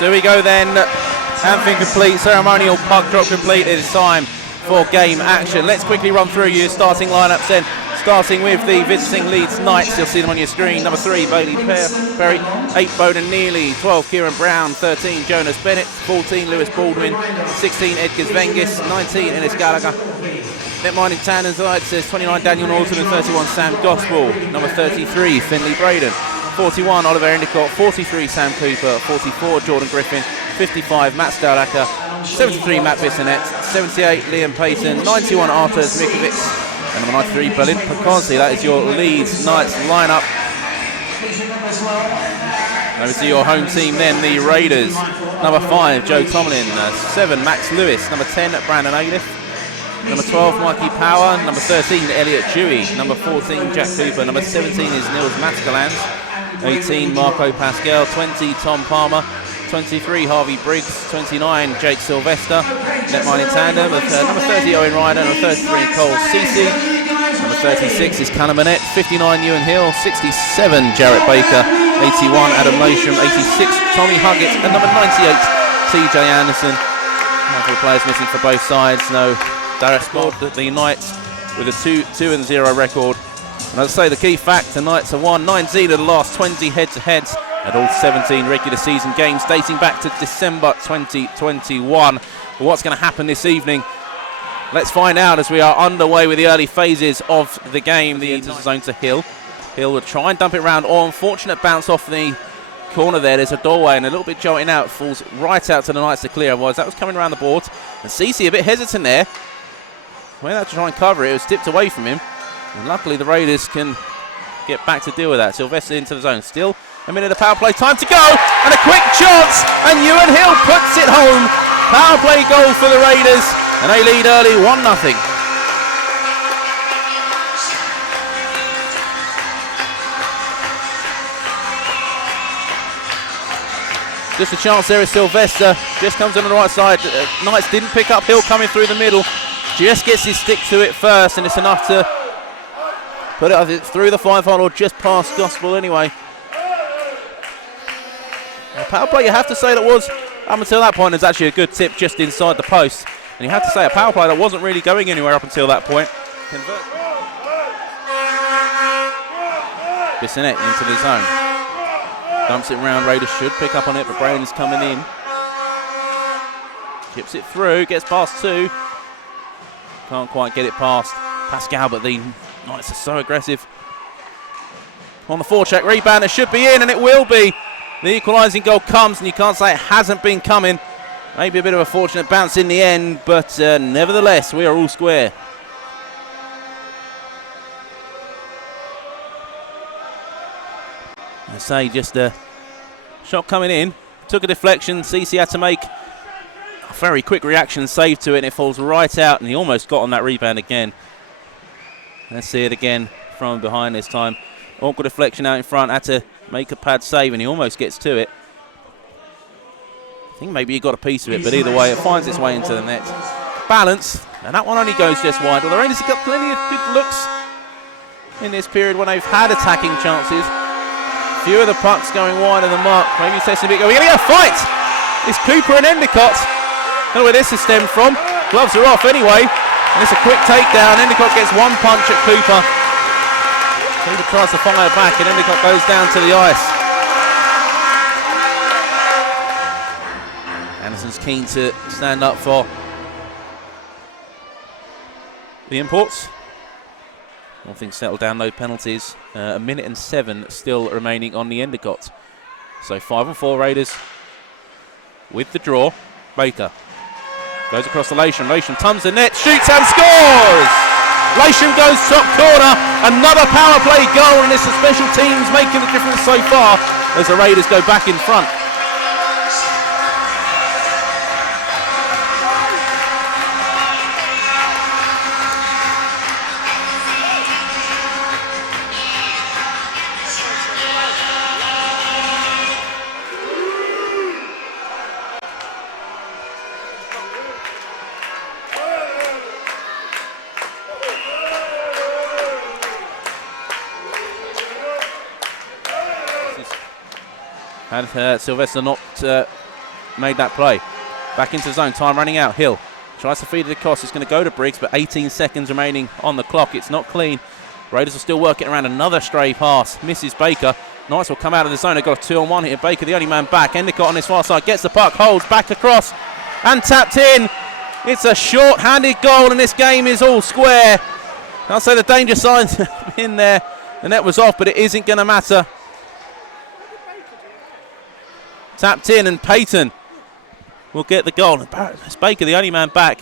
So we go then, anthem complete, ceremonial puck drop complete. It is time for game action. Let's quickly run through your starting lineups then. Starting with the visiting Leeds Knights, you'll see them on your screen. Number 3, Bailey Perry. 8, Bowden Neely. 12, Kieran Brown. 13, Jonas Bennett. 14, Lewis Baldwin. 16, Edgar Zvengis. 19, Ennis Gallagher. Netmining Tandem side says 29, Daniel Norton, and 31, Sam Gospel. Number 33, Finley Braden. 41, Oliver Endicott. 43, Sam Cooper. 44, Jordan Griffin. 55, Matt Stalacker. 73, Matt Bissonette. 78, Liam Payton. 91, Artur Zmikovic. And number 93, Berlin Picozzi. That is your Leeds Knights lineup. Over to your home team then, the Raiders. Number 5, Joe Tomlin. 7, Max Lewis. Number 10, Brandon Aliff. Number 12, Mikey Power. Number 13, Elliot Dewey. Number 14, Jack Cooper. Number 17 is Nils Maskalans. 18, Marco Pascal. 20, Tom Palmer. 23, Harvey Briggs. 29, Jake Sylvester. Netmining Tandem with number 30, Owen Ryder. Number 33, Cole Cece. Number 36 is Callum Burnett. 59, Ewan Hill. 67, Jarrett Baker. 81, Adam Lasham. 86, Tommy Huggett. And number 98, TJ Anderson. Multiple players missing for both sides. No Darius scored the Knights with a 2-0 record. And as I say, the key fact, the Knights have won 19 of the last 20 head-to-heads at all 17 regular season games dating back to December 2021. But what's going to happen this evening? Let's find out as we are underway with the early phases of the game. The into the zone to Hill. Hill will try and dump it round. Oh, unfortunate bounce off the corner there. There's a doorway and a little bit jolting out. Falls right out to the Knights to clear. Otherwise, that was coming around the board. And Cece a bit hesitant there. Went out to try and cover it. It was tipped away from him. And luckily, the Raiders can get back to deal with that. Sylvester into the zone. Still a minute of power play. Time to go. And a quick chance. And Ewan Hill puts it home. Power play goal for the Raiders. And they lead early 1-0. Just a chance there is Sylvester. Just comes on the right side. Knights didn't pick up Hill coming through the middle. Just gets his stick to it first, and it's enough to put it through the 5-hole or just past Gospel anyway. A power play, you have to say that was, up until that point, is actually a good tip just inside the post. And you have to say a power play that wasn't really going anywhere up until that point. Bissonette into the zone. Dumps it round, Raiders should pick up on it, but Braden's coming in. Chips it through, gets past 2. Can't quite get it past Pascal, but the Knights are so aggressive. On the forecheck, rebound, it should be in, and it will be. The equalising goal comes, and you can't say it hasn't been coming. Maybe a bit of a fortunate bounce in the end, but nevertheless, we are all square. I say, just a shot coming in. Took a deflection. Cece had to make a very quick reaction, save to it, and it falls right out, and he almost got on that rebound again. Let's see it again from behind this time. Awkward deflection out in front. Had to make a pad save, and he almost gets to it. I think maybe he got a piece of it, but either way, it finds its way into the net. Balance, and that one only goes just wide. Well, the Raiders have got plenty of good looks in this period when they've had attacking chances. Few of the pucks going wide of the mark. Maybe testing a bit. We're going to get a fight. It's Cooper and Endicott. Don't know where this has stemmed from. Gloves are off anyway. And it's a quick takedown. Endicott gets one punch at Cooper. Cooper tries to fire back, and Endicott goes down to the ice. Anderson's keen to stand up for the imports. All things settled down, no penalties. A minute and 7 still remaining on the Endicott. So 5-4 Raiders with the draw. Baker goes across the Lasham. Lasham tums the net, shoots and scores! Lasham goes top corner. Another power play goal, and it's the special teams making the difference so far as the Raiders go back in front. Had Sylvester knocked made that play. Back into zone, time running out. Hill tries to feed it across. It's going to go to Briggs, but 18 seconds remaining on the clock. It's not clean. Raiders are still working around another stray pass. Misses Baker. Knights will come out of the zone. They've got a 2-on-1 here. Baker, the only man back. Endicott on his far side, gets the puck, holds, back across, and tapped in. It's a short-handed goal, and this game is all square. I'll say the danger signs in there. The net was off, but it isn't going to matter. Tapped in, and Payton will get the goal. It's Baker, the only man back.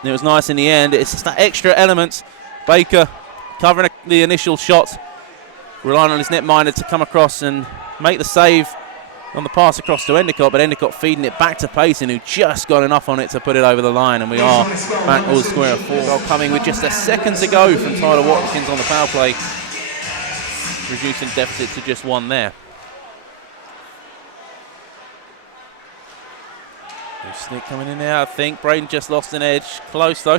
And it was nice in the end. It's just that extra element. Baker covering the initial shot, relying on his netminder to come across and make the save on the pass across to Endicott, but Endicott feeding it back to Payton, who just got enough on it to put it over the line, and we are back all square of 4. Goal coming with just a second to go from Tyler Watkins on the power play, reducing deficit to just 1 there. Snick coming in there, I think. Braden just lost an edge. Close, though.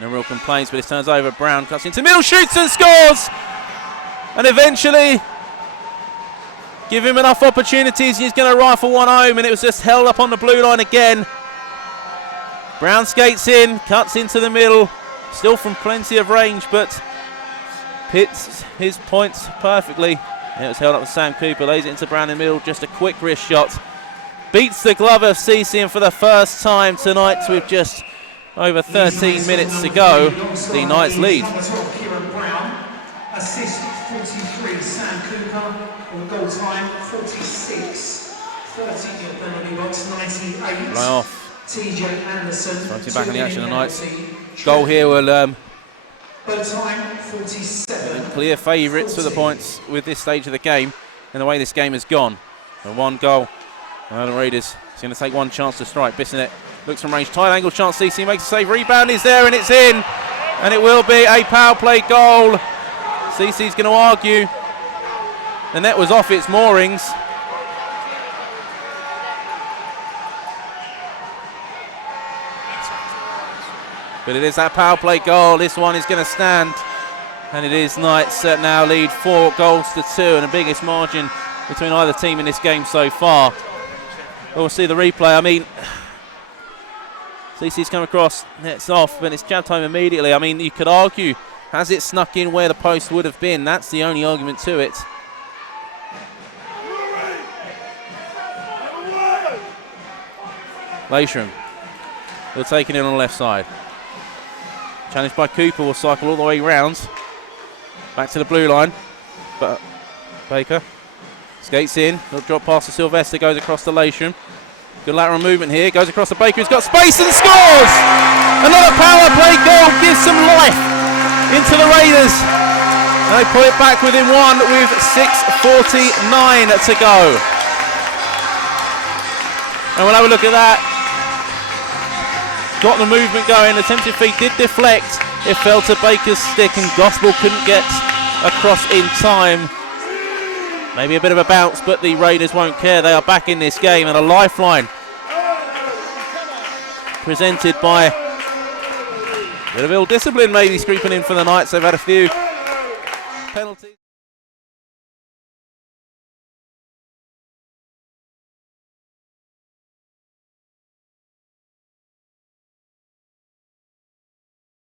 No real complaints, but it turns over. Brown cuts into middle, shoots and scores! And eventually, give him enough opportunities, he's going to rifle one home, and it was just held up on the blue line again. Brown skates in, cuts into the middle, still from plenty of range, but hits his points perfectly. It was held up with Sam Cooper, lays it into Brown in the middle, just a quick wrist shot. Beats the glove of Cece, and for the first time tonight, with just over 13 minutes to go, the Knights lead. Assist 43, Sam Cooper, on goal time 46, 30 in the penalty box, 98. Right off. TJ Anderson. Starting back in the action tonight. Goal here will time 47. Clear favourites for the points with this stage of the game and the way this game has gone. And 1 goal. Now the Raiders is going to take 1 chance to strike. Bissonette looks from range, tight angle chance. CC makes a save. Rebound is there and it's in. And it will be a power play goal. CC's going to argue. The net was off its moorings. But it is that power play goal. This one is going to stand. And it is Knights that now lead 4 goals to 2, and the biggest margin between either team in this game so far. We'll see the replay. I mean, CC's come across, net's off, but it's jabbed home immediately. I mean, you could argue, has it snuck in where the post would have been? That's the only argument to it. Lashram will take it in on the left side. Challenged by Cooper, will cycle all the way round. Back to the blue line. But Baker skates in. Little drop pass to Sylvester, goes across to Lashram. Good lateral movement here. Goes across to Baker, who's got space and scores! Another power play goal gives some life into the Raiders. And they put it back within 1 with 6:49 to go. And we'll have a look at that. Got the movement going. Attempted feet did deflect. It fell to Baker's stick and Gospel couldn't get across in time. Maybe a bit of a bounce, but the Raiders won't care. They are back in this game, and a lifeline presented by a bit of ill discipline maybe creeping in for the Knights. They've had a few penalties.